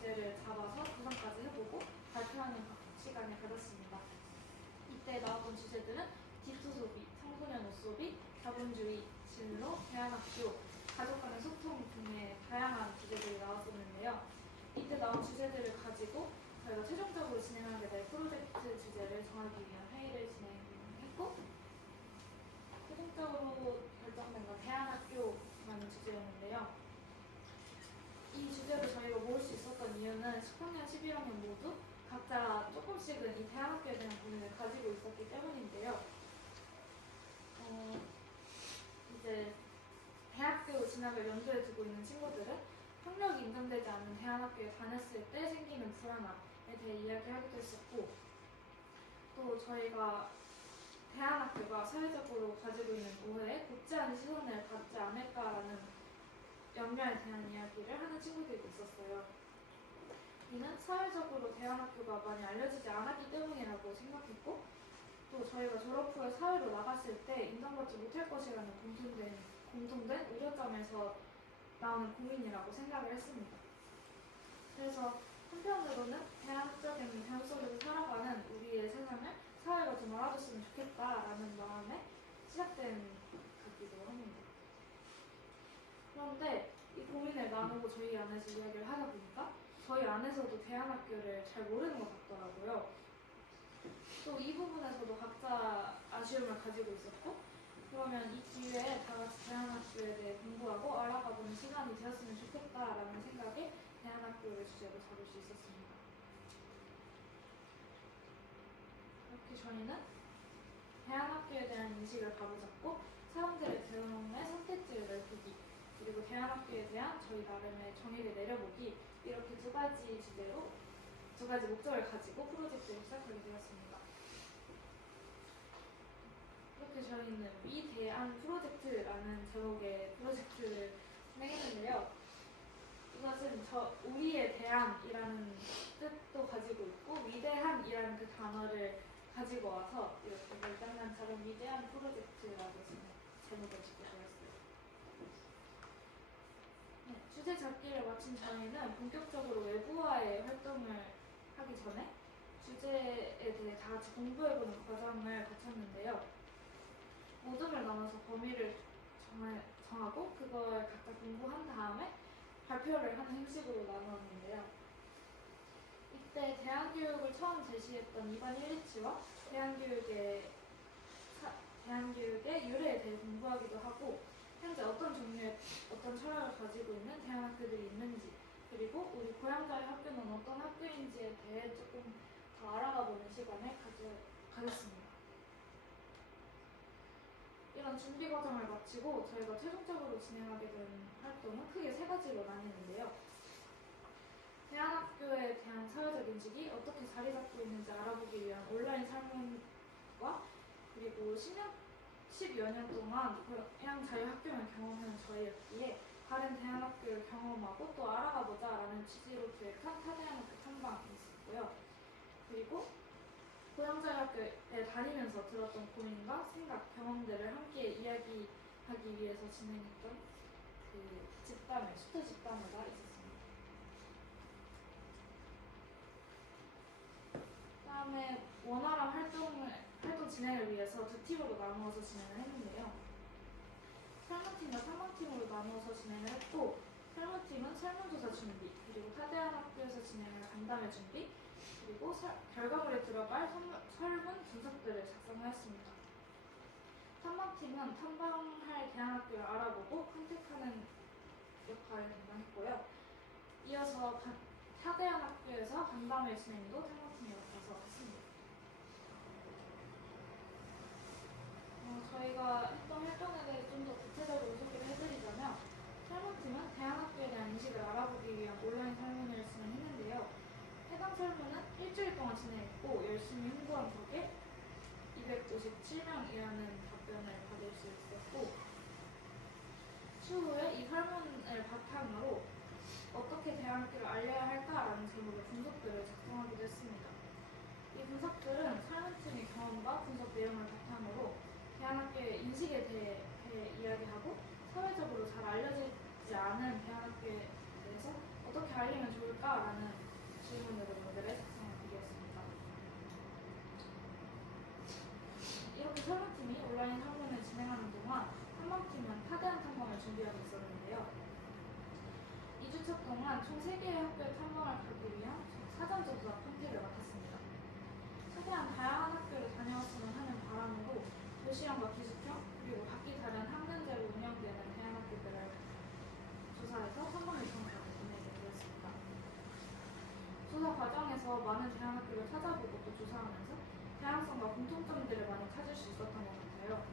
주제를 잡아서 구성까지 해보고 발표하는 시간을 가졌습니다. 이때 나왔던 주제들은 디토 소비, 청소년 옷 소비, 자본주의, 진로, 대안학교, 가족 간의 소통 등의 다양한 주제들이 나왔었는데요. 이때 나온 주제들을 가지고 저희가 최종적으로 진행하게 될 프로젝트 주제를 정하기 위한 회의를 진행했고, 최종적으로 결정된 건 대안학교라는 주제였는데요. 이 주제를 저희가 모을 수 있었던 이유는 10학년, 11학년 모두 각자 조금씩은 이 대안학교에 대한 고민을 가지고 있었기 때문인데요. 이제 대학교 진학을 염두에 두고 있는 친구들은 학력이 인정되지 않는 대안학교에 다녔을 때 생기는 불안함에 대해 이야기하기도 했었고, 또 저희가 대안학교가 사회적으로 가지고 있는 오해에 곱지않은 시선을 받지 않을까라는 염려에 대한 이야기를 하는 친구들도 있었어요. 이는 사회적으로 대안학교가 많이 알려지지 않았기 때문이라고 생각했고, 또 저희가 졸업 후에 사회로 나갔을 때 인정받지 못할 것이라는 공통된 우려점에서 나오는 고민이라고 생각을 했습니다. 그래서 한편으로는 대안적인 삶 속에서 살아가는 우리의 세상을 사회가 좀 알아줬으면 좋겠다라는 마음에 시작된 거기도 합니다. 그런데 이 고민을 나누고 저희 안에서 이야기를 하다 보니까 저희 안에서도 대안학교를 잘 모르는 것 같더라고요. 또 이 부분에서도 각자 아쉬움을 가지고 있었고, 그러면 이 기회에 다 같이 대안학교에 대해 공부하고 알아가보는 시간이 되었으면 좋겠다라는 생각에 대안학교를 주제로 잡을 수 있었습니다. 이렇게 저희는 대안학교에 대한 인식을 바로잡고 사람들의 경험의 선택지를 넓히기, 그리고 대안학교에 대한 저희 나름의 정의를 내려보기, 이렇게 두 가지 주제로 두 가지 목적을 가지고 프로젝트를 시작하게 되었습니다. 이렇게 저희는 위대한 프로젝트라는 제목의 프로젝트를 진행했는데요. 이것은 우리에 대한이라는 뜻도 가지고 있고 위대한이라는 그 단어를 가지고 와서 이렇게 결단한처럼 위대한 프로젝트라고 제목을 짓게 되었어요. 네, 주제 잡기를 마친 저희는 본격적으로 외부와의 활동을 하기 전에 주제에 대해 다 같이 공부해보는 과정을 거쳤는데요. 모둠을 나눠서 범위를 정하고 그걸 각자 공부한 다음에 발표를 하는 형식으로 나누었는데요. 이때 대안교육을 처음 제시했던 이반 일리치와 대안교육의 유래에 대해 공부하기도 하고, 현재 어떤 종류의 어떤 철학을 가지고 있는 대안학교들이 있는지, 그리고 우리 고향자의 학교는 어떤 학교인지에 대해 조금 더 알아가보는 시간을 가졌습니다. 이런 준비 과정을 마치고 저희가 최종적으로 진행하게 된 활동은 크게 세 가지로 나뉘는데요. 대안학교에 대한 사회적 인식이 어떻게 자리 잡고 있는지 알아보기 위한 온라인 설문과, 그리고 10여 년 동안 고향 자유학교를 경험한 저희였기에 다른 대안학교를 경험하고 또 알아가보자라는 취지로 기획한 타대안학교 탐방이 있었고요. 그리고 고향자유학교에 다니면서 들었던 고민과 생각, 경험들을 함께 이야기하기 위해서 진행했던 수트 집단회가 있었습니다. 다음에 원활한 활동 진행을 위해서 두 팀으로 나누어서 진행을 했는데요. 설문팀과 탐방팀으로 나누어서 진행을 했고, 설문팀은 설문조사 준비, 그리고 타대안학교에서 진행할 간담회 준비, 그리고 결과물에 들어갈 설문 분석들을 작성하였습니다. 탐방팀은 탐방할 대안학교를 알아보고 컨택하는 역할을 담당했고요. 이어서 타대안학교에서 간담회 진행도 탐방팀이 맡아서 했습니다. 저희가 했던 활동에 대해 좀 더 구체적으로 소개를 해드리자면, 설문팀은 대안학교에 대한 인식을 알아보기 위한 온라인 설문을 진행했는데요. 해당 설문은 일주일 동안 진행했고 열심히 홍보한 덕에 257명이라는 답변을 받을 수 있었고, 추후에 이 설문을 바탕으로 어떻게 대안학교를 알려야 할까라는 제목의 분석들을 작성하기도 했습니다. 이 분석들은 설문팀의 경험과 분석 내용을 바탕으로 대안학교의 인식에 대해 이야기하고, 사회적으로 잘 알려지지 않은 대안학교에 대해서 어떻게 알리면 좋을까라는 동안 총 3개의 학교에 탐방을 가기 위한 사전 조사 탐색을 맡았습니다. 최대한 다양한 학교를 다녀왔으면 하는 바람으로 도시형과 기숙형 그리고 각기 다른 학년제로 운영되는 대안학교들을 조사해서 탐방 요청을 보내게 되었습니다. 조사 과정에서 많은 대안학교를 찾아보고 또 조사하면서 다양성과 공통점들을 많이 찾을 수 있었던 것 같아요.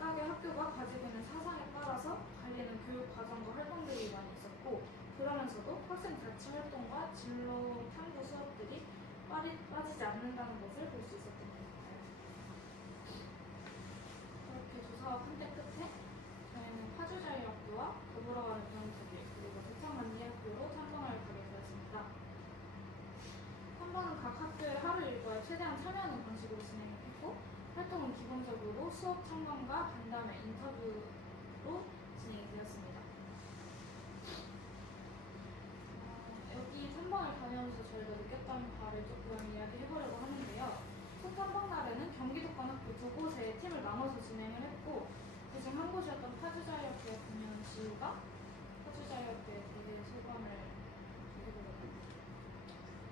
각각의 학교가 가지고 있는 사상에 따라서 갈리는 교육 과정과 활동들이 많이 있었고, 그러면서도 학생 자치 활동과 진로 탐구 수업들이 빠지지 않는다는 것을 볼 수 있었던 것 같아요. 그렇게 조사와 판단 끝에 저희는 파주자유학교와 더불어가는 병원서기 그리고 대창만리학교로 탐방을 가게 되었습니다. 탐방은 각 학교의 하루 일과에 최대한 참여하는 방식으로 진행했고, 활동은 기본적으로 수업 참관과 간담회, 인터뷰로 진행이 되었습니다. 여기 탐방을 다녀오면서 저희가 느꼈던 바를 조금 이야기해보려고 하는데요. 첫 탐방 날에는 경기도권 학교 2곳의 팀을 나눠서 진행을 했고, 그중 한 곳이었던 파주자유학교의 분연 지우가 파주자유학교에 대해 소감을 해보려고.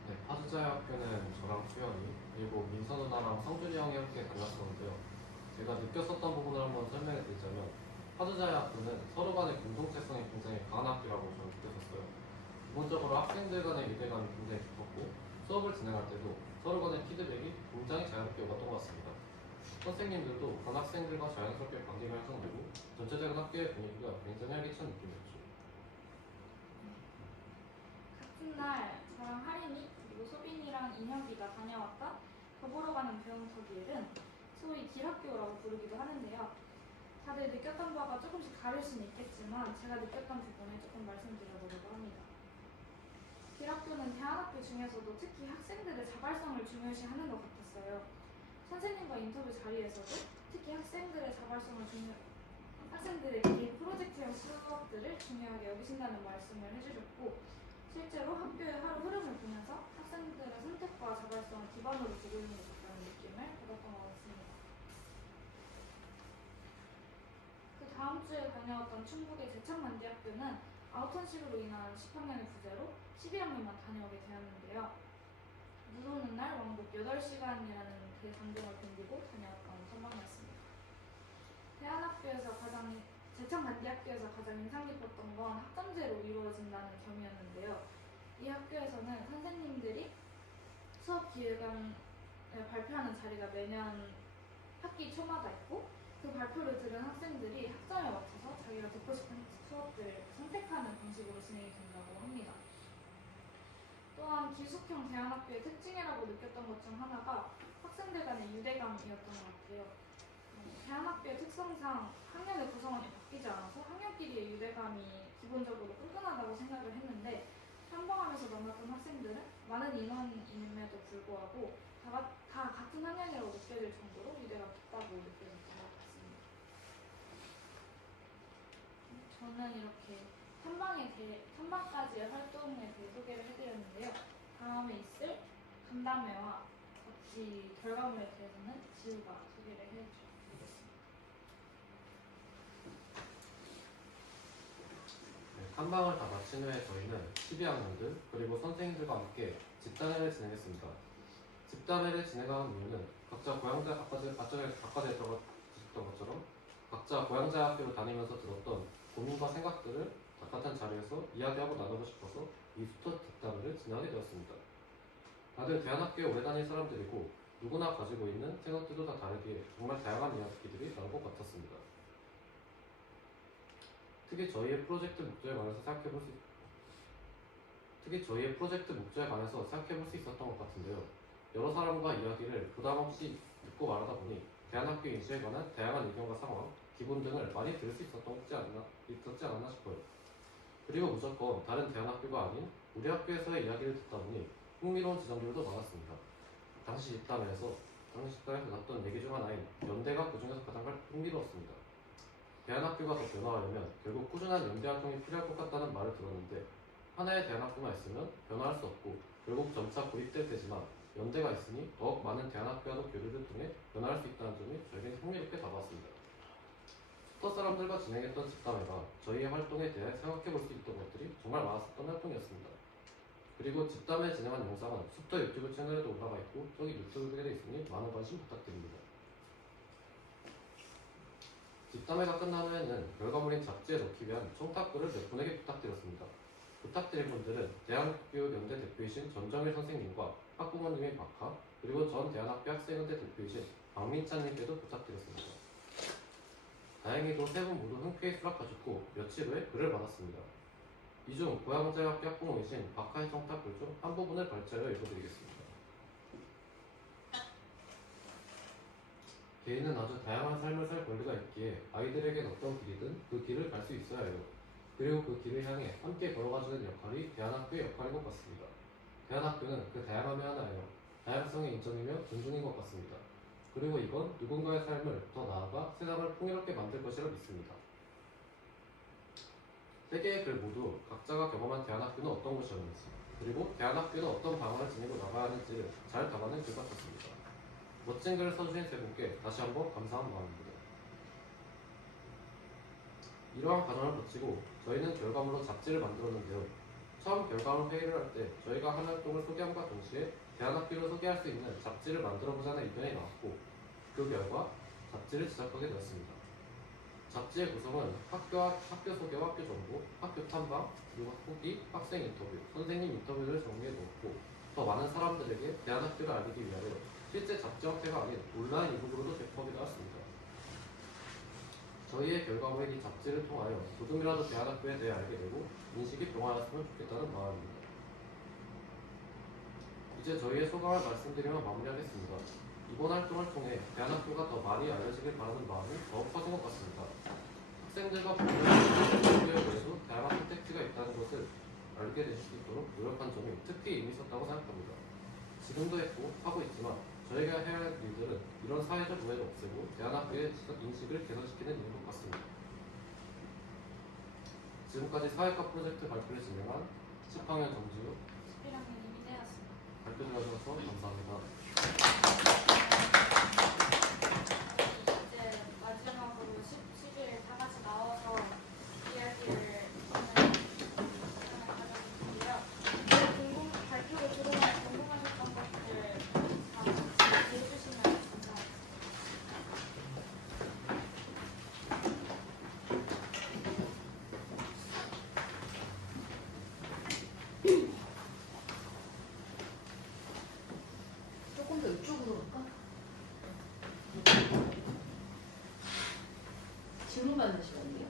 네, 파주자유학교는 저랑 수연이 그리고 민서 누나랑 성준이 형이 함께 다녔었는데요. 제가 느꼈었던 부분을 한번 설명해 드리자면, 파주자유학교는 서로 간의 공동체성이 굉장히 강한 학교라고 저는 느꼈었어요. 기본적으로 학생들 간의 유대감이 굉장히 깊었고, 수업을 진행할 때도 서로 간의 피드백이 굉장히 자유롭게 오갔던 것 같습니다. 선생님들도 반 학생들과 자연스럽게 관계가 형성되고, 전체적인 학교의 분위기가 굉장히 활기찬 느낌이었죠. 같은 날 저랑 하린이 그리고 소빈이랑 인혁이가 다녀왔던 더불어 가는 배움터기엘은 소위 길학교라고 부르기도 하는데요. 다들 느꼈던 바가 조금씩 다를 수는 있겠지만 제가 느꼈던 부분을 조금 말씀드려보려고 합니다. 길학교는 대안학교 중에서도 특히 학생들의 자발성을 중요시하는 것 같았어요. 선생님과 인터뷰 자리에서도 특히 학생들의 학생들의 개인 프로젝트형 수업들을 중요하게 여기신다는 말씀을 해주셨고, 실제로 학교의 하루 흐름을 보면서 학생들의 선택과 자발성을 기반으로 두고 있는 것 같다는 느낌을 받았던 것 같습니다. 그 다음 주에 다녀왔던 충북의 대창만대학교는 아우턴식으로 인한 10학년의 부재로 11학년만 다녀오게 되었는데요. 눈 오는 날 왕복 8시간이라는 대장정을 견디고 다녀왔던 탐방이었습니다. 대창만대학교에서 가장 인상 깊었던 건 학점제로 이루어진다는 점이었는데요. 이 학교에서는 선생님들이 수업 기획안을 발표하는 자리가 매년 학기 초마다 있고, 그 발표를 들은 학생들이 학점에 맞춰서 자기가 듣고 싶은 수업들을 선택하는 방식으로 진행이 된다고 합니다. 또한 기숙형 대안학교의 특징이라고 느꼈던 것 중 하나가 학생들 간의 유대감이었던 것 같아요. 대안학교의 특성상 학년의 구성원이 바뀌지 않아서 학년끼리의 유대감이 기본적으로 끈끈하다고 생각을 했는데, 탐방하면서 만났던 학생들은 많은 인원임에도 불구하고 다 같은 학년이라고 느껴질 정도로 유대가 깊다고 느껴졌던 것 같습니다. 저는 이렇게 탐방까지의 활동에 대해 소개를 해드렸는데요. 다음에 있을 간담회와 같이 결과물에 대해서는 지우가 소개를 해주겠습니다. 탐방을 다 마친 후에 저희는 12학년들 그리고 선생님들과 함께 집단회를 진행했습니다. 집단회를 진행하는 이유는 각자 고향자 아까 했던 것처럼 각자 고향자 학교를 다니면서 들었던 고민과 생각들을 바깥한 자리에서 이야기하고 나누고 싶어서 이 수터 집단회를 진행하게 되었습니다. 다들 대안학교에 오래 다닌 사람들이고 누구나 가지고 있는 생각들도 다 다르기에 정말 다양한 이야기들이 나올 것 같았습니다. 특히 저희의 프로젝트 목적에 관해서 생각해볼 수 있었던 것 같은데요. 여러 사람과 이야기를 부담없이 듣고 말하다 보니 대안학교 인수에 관한 다양한 의견과 상황, 기분 등을 많이 들을 수 있었지 않았나 싶어요. 그리고 무조건 다른 대안학교가 아닌 우리 학교에서의 이야기를 듣다 보니 흥미로운 지점들도 많았습니다. 당시 집단에서 났던 얘기 중 하나인 연대가 그 중에서 가장 흥미로웠습니다. 대안학교가 더 변화하려면 결국 꾸준한 연대 활동이 필요할 것 같다는 말을 들었는데, 하나의 대안학교만 있으면 변화할 수 없고 결국 점차 고립될 테지만 연대가 있으니 더욱 많은 대안학교와도 교류를 통해 변화할 수 있다는 점이 저에겐 흥미롭게 다가왔습니다. 스터 사람들과 진행했던 집담회가 저희의 활동에 대해 생각해볼 수 있던 것들이 정말 많았었던 활동이었습니다. 그리고 집담회 진행한 영상은 숲터 유튜브 채널에도 올라가 있고 저기 유튜브에 돼 있으니 많은 관심 부탁드립니다. 집담회가 끝난 후에는 결과물인 잡지에 넣기 위한 청탁글을 몇 분에게 부탁드렸습니다. 부탁드린 분들은 대한학교연대 대표이신 전정일 선생님과 학부모님인 박하, 그리고 전 대한학교 학생연대 대표이신 박민찬님께도 부탁드렸습니다. 다행히도 세 분 모두 흔쾌히 수락하셨고 며칠 후에 글을 받았습니다. 이 중 고양자학교 학부모이신 박하의 청탁글 중 한 부분을 발췌하여 읽어드리겠습니다. 개인은 아주 다양한 삶을 살 권리가 있기에 아이들에겐 어떤 길이든 그 길을 갈 수 있어야 해요. 그리고 그 길을 향해 함께 걸어가주는 역할이 대한학교의 역할인 것 같습니다. 대한학교는 그 다양함의 하나예요. 다양성의 인정이며 존중인 것 같습니다. 그리고 이건 누군가의 삶을 더 나아가 세상을 풍요롭게 만들 것이라 믿습니다. 세 개의 글 모두 각자가 경험한 대한학교는 어떤 곳이었는지, 그리고 대한학교는 어떤 방안을 지니고 나가야 하는지를 잘 담아낸 글 같았습니다. 멋진 글을 써주신 세 분께 다시 한번 감사한 마음입니다. 이러한 과정을 거치고 저희는 결과물로 잡지를 만들었는데요. 처음 결과물 회의를 할 때 저희가 한 활동을 소개함과 동시에 대한학교를 소개할 수 있는 잡지를 만들어보자는 의견이 나왔고 그 결과 잡지를 제작하게 되었습니다. 잡지의 구성은 학교 소개와 학교 정보, 학교 탐방, 그리고 후기, 학생 인터뷰, 선생님 인터뷰를 정리해 놓았고 더 많은 사람들에게 대한학교를 알리기 위하여 실제 잡지 형태가 아닌 온라인 이북으로도 배포하게 되었습니다. 저희의 결과물인 이 잡지를 통하여 조금이라도 대한학교에 대해 알게 되고 인식이 변화했으면 좋겠다는 마음입니다. 이제 저희의 소감을 말씀드리며 마무리하겠습니다. 이번 활동을 통해 대한학교가 더 많이 알려지길 바라는 마음이 더욱 커진 것 같습니다. 학생들과 부모님들의 학교에도 다양한 선택지가 있다는 것을 알게 되실 수 있도록 노력한 점이 특히 의미 있었다고 생각합니다. 지금도 했고 하고 있지만 저희가 해야 할 일들은 이런 사회적 오해를 없애고 대한학교의 인식을 개선시키는 일인 것 같습니다. 지금까지 사회과 프로젝트 발표를 진행한 10학년 정지우 11학년 이미재였습니다. 발표 들어주셔서 감사합니다. 이제 마지막으로 11일 다 같이 나와서 이야기를 하는 시간을 가져볼게요. 발표를 들으면 궁금하셨던 것들 다 같이 해주시면 감사합니다. 조금 더 이쪽으로 갈까? 질문 받는 시간이에요?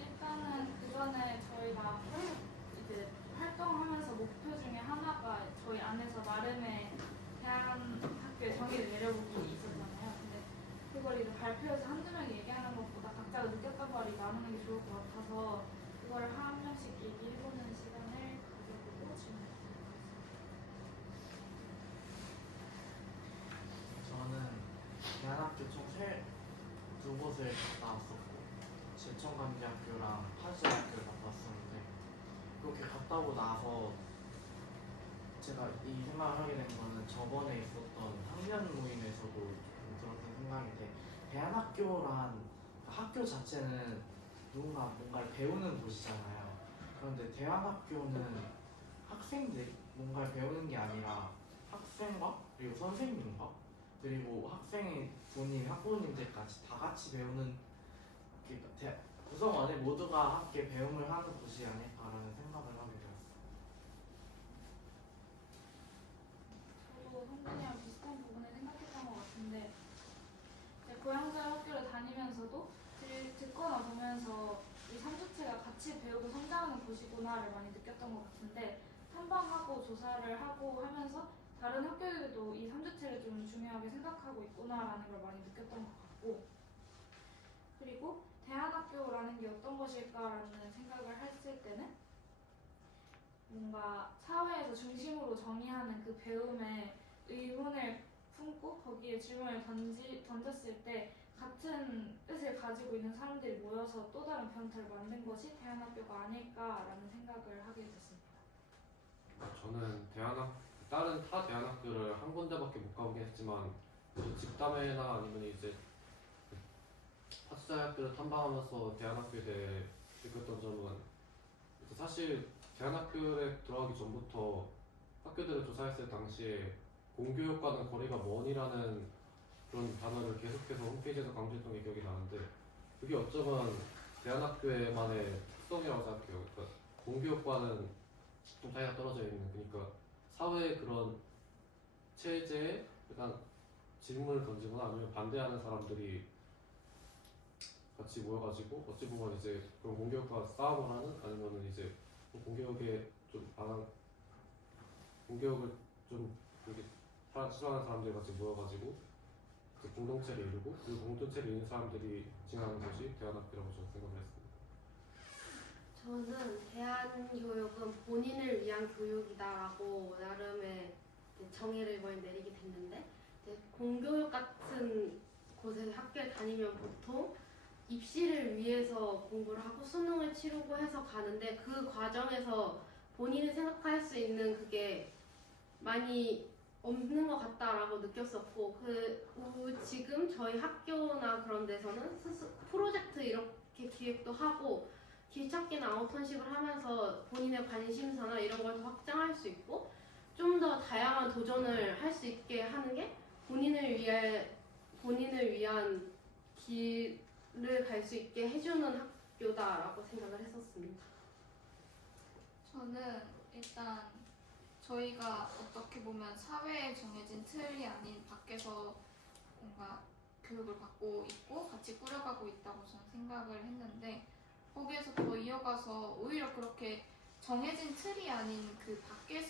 일단은 그 전에 저희가 이제 활동하면서 목표 중에 하나가 저희 안에서 나름의 대한학교의 정의를 내려보기 있었잖아요. 근데 그걸 이제 발표에서 한두 명이 얘기하는 것보다 각자가 느꼈던 말이 나누는 게 좋을 것 같아서 그걸 한 명씩 얘기해보는 시간을 가져보고 질문해보도록 하겠습니다. 저는 대한학교 총 두 곳을 갔다 왔었고 제천감기학교랑 판수학교를 갔다 왔었는데 그렇게 갔다 오고 나서 제가 이 생각을 하게 된 거는 저번에 있었던 학년 모임에서도 좀 들었던 생각인데 대한학교란 학교 자체는 누군가 뭔가를 배우는 곳이잖아요. 그런데 대한학교는 학생들이 뭔가를 배우는 게 아니라 학생과 그리고 선생님과 그리고 학생의 부모님, 학부모님들까지 다 같이 배우는 구성원에 모두가 함께 배움을 하는 곳이 아닐까라는 생각을 하게 되었어요. 저도 성준이랑 비슷한 부분을 생각했던 것 같은데 이제 고양자 학교를 다니면서도 듣거나 보면서 이 3주체가 같이 배우고 성장하는 곳이구나를 많이 느꼈던 것 같은데 탐방하고 조사를 하고 하면서 다른 학교들도 이 3주체를 좀 중요하게 생각하고 있구나라는 걸 많이 느꼈던 것 같고 그리고 대한학교라는 게 어떤 것일까라는 생각을 했을 때는 뭔가 사회에서 중심으로 정의하는 그 배움에 의문을 품고 거기에 질문을 던졌을 때 같은 뜻을 가지고 있는 사람들이 모여서 또 다른 변태를 만든 것이 대한학교가 아닐까라는 생각을 하게 됐습니다. 저는 다른 타 대한학교를 한 군데밖에 못 가보긴 했지만 집담회나 아니면 이제 파트 타짜 학교를 탐방하면서 대안학교에 대해 느꼈던 점은 사실 대안학교에 들어가기 전부터 학교들을 조사했을 당시에 공교육과는 거리가 먼이라는 그런 단어를 계속해서 홈페이지에서 강조했던 게 기억이 나는데 그게 어쩌면 대안학교에만의 특성이라고 생각해요. 그러니까 공교육과는 좀 차이가 떨어져 있는 그러니까 사회의 그런 체제에 약간 질문을 던지거나 아니면 반대하는 사람들이 같이 모여가지고 어찌 보면 이제 그런 공교육과 싸움을 하는 아니면은 이제 공교육에 좀 반한 공교육을 좀 이렇게 싫어하는 사람들이 같이 모여가지고 이제 공동체를 이루고 그 공동체를 이룬 사람들이 지나는 것이 대안학교라고 저는 생각을 했습니다. 저는 대한교육은 본인을 위한 교육이다라고 나름의 정의를 이번에 내리게 됐는데 공교육 같은 곳에서 학교에 다니면 보통 입시를 위해서 공부를 하고 수능을 치르고 해서 가는데 그 과정에서 본인이 생각할 수 있는 그게 많이 없는 것 같다라고 느꼈었고 지금 저희 학교나 그런 데서는 프로젝트 이렇게 기획도 하고 길찾기나 아웃턴십을 하면서 본인의 관심사나 이런 걸 더 확장할 수 있고 좀 더 다양한 도전을 할 수 있게 하는 게 본인을 위한 길을 갈 수 있게 해주는 학교다라고 생각을 했었습니다. 저는 일단 저희가 어떻게 보면 사회에 정해진 틀이 아닌 밖에서 뭔가 교육을 받고 있고 같이 꾸려가고 있다고 저는 생각을 했는데 거기에서 더 이어가서 오히려 그렇게 정해진 틀이 아닌 그 밖에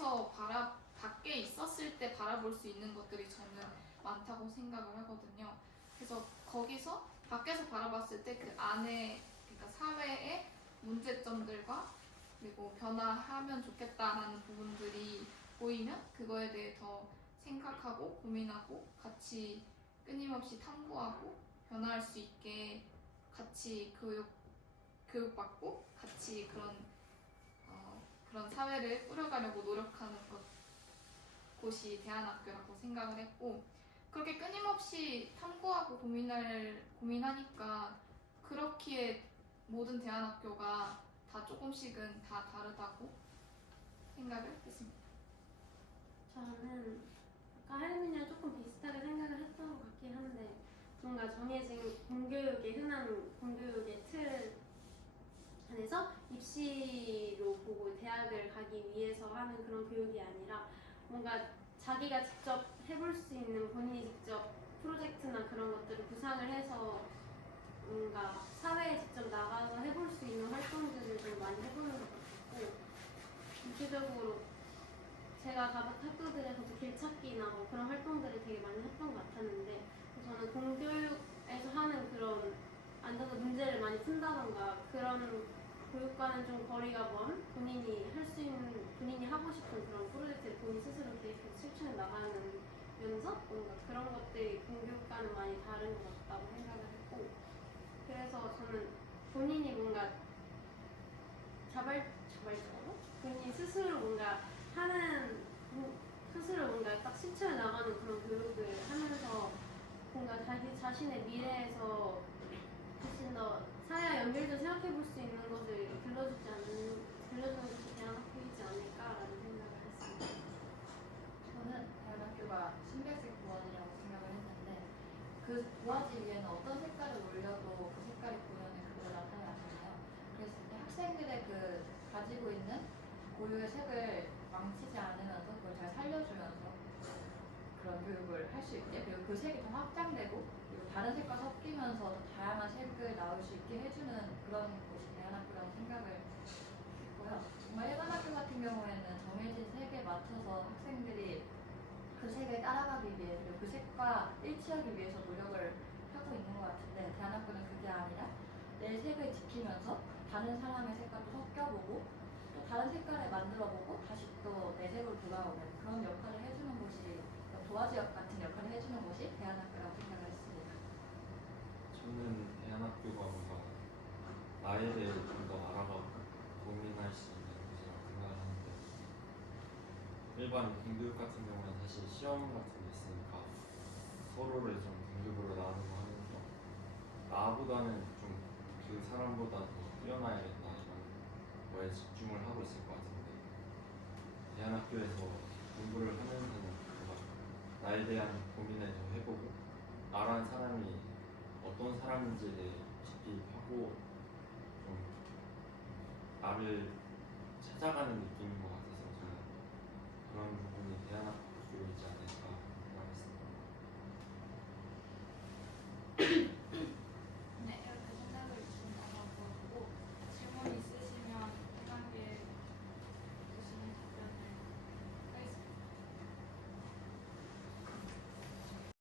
있었을 때 바라볼 수 있는 것들이 저는 많다고 생각을 하거든요. 그래서 거기서 밖에서 바라봤을 때 그 안에 그러니까 사회의 문제점들과 그리고 변화하면 좋겠다라는 부분들이 보이면 그거에 대해 더 생각하고 고민하고 같이 끊임없이 탐구하고 변화할 수 있게 같이 교육받고 같이 그런 사회를 꾸려가려고 노력하는 곳이 대안학교라고 생각을 했고 그렇게 끊임없이 탐구하고 고민하니까 그렇기에 모든 대안학교가 다 조금씩은 다 다르다고 생각을 했습니다. 저는 아까 하림이랑 조금 비슷하게 생각을 했던 것 같긴 한데 뭔가 정해진 흔한 공교육의 틀 안에서 입시로 보고 대학을 가기 위해서 하는 그런 교육이 아니라 뭔가 자기가 직접 해볼 수 있는 본인이 직접 프로젝트나 그런 것들을 구상을 해서 뭔가 사회에 직접 나가서 해볼 수 있는 활동들을 좀 많이 해보는 것 같고 구체적으로 제가 가봤던 학교들에서도 길찾기나 뭐 그런 활동들을 되게 많이 했던 것 같았는데 저는 공교육에서 하는 그런 앉아서 문제를 많이 푼다던가 그런 교육과는 좀 거리가 먼 본인이 하고 싶은 그런 프로젝트를 본인 스스로 계획해서 실천해 나가면서 뭔가 그런 것들이 공교육과는 많이 다른 것 같다고 생각을 했고 그래서 저는 본인이 뭔가 자발적으로 본인 스스로 뭔가 딱 실천해 나가는 그런 교육을 하면서 뭔가 자기 자신의 미래에서 훨씬 더 사회와 연결해서 생각해 볼 수 있는 것을 들려주는 것이 대안학교이지 않을까라는 생각을 했습니다. 저는 대안학교가 신별색 도화지라고 생각을 했는데 그 도화지 위에는 어떤 색깔을 올려도 그 색깔이 보면은 그대로 나타나잖아요. 그랬을 때 학생들의 그 가지고 있는 고유의 색을 망치지 않으면서 그걸 잘 살려주면서 그런 교육을 할 수 있게 그리고 그 색이 더 확장되고 그리고 다른 색과 섞이면서 더 다양한 색을 나올 수 있게 해주는 그런 곳이 대안학교라고 생각을 했고요. 정말 일반 학교 같은 경우에는 정해진 색에 맞춰서 학생들이 그 색을 따라가기 위해서 그리고 그 색과 일치하기 위해서 노력을 하고 있는 것 같은데 대안학교는 그게 아니라 내 색을 지키면서 다른 사람의 색깔도 섞여보고 또 다른 색깔을 만들어보고 다시 또 내 색으로 돌아오는 그런 역할을 해주는 곳이 도화지역 같은 역할을 해주는 곳이 대안학교라고 생각을 했습니다. 저는 대안학교가 뭔가 나에 대해 좀 더 알아가고 고민할 수 있는 곳이라고 생각을 하는데 일반 공교육 같은 경우는 사실 시험 같은 게 있으니까 서로를 좀 등급으로 나누고 하면서 나보다는 좀 그 사람보다 더 뛰어나야겠다 이런 거에 집중을 하고 있을 것 같은데 대안학교에서 공부를 하면서는 뭔가 나에 대한 고민을 더 해보고 나란 사람이 어떤 사람인지에 대해 깊이 하고 좀 나를 찾아가는 느낌인 것 같아서 저는 그런 부분이 대안학교에 있지 않을까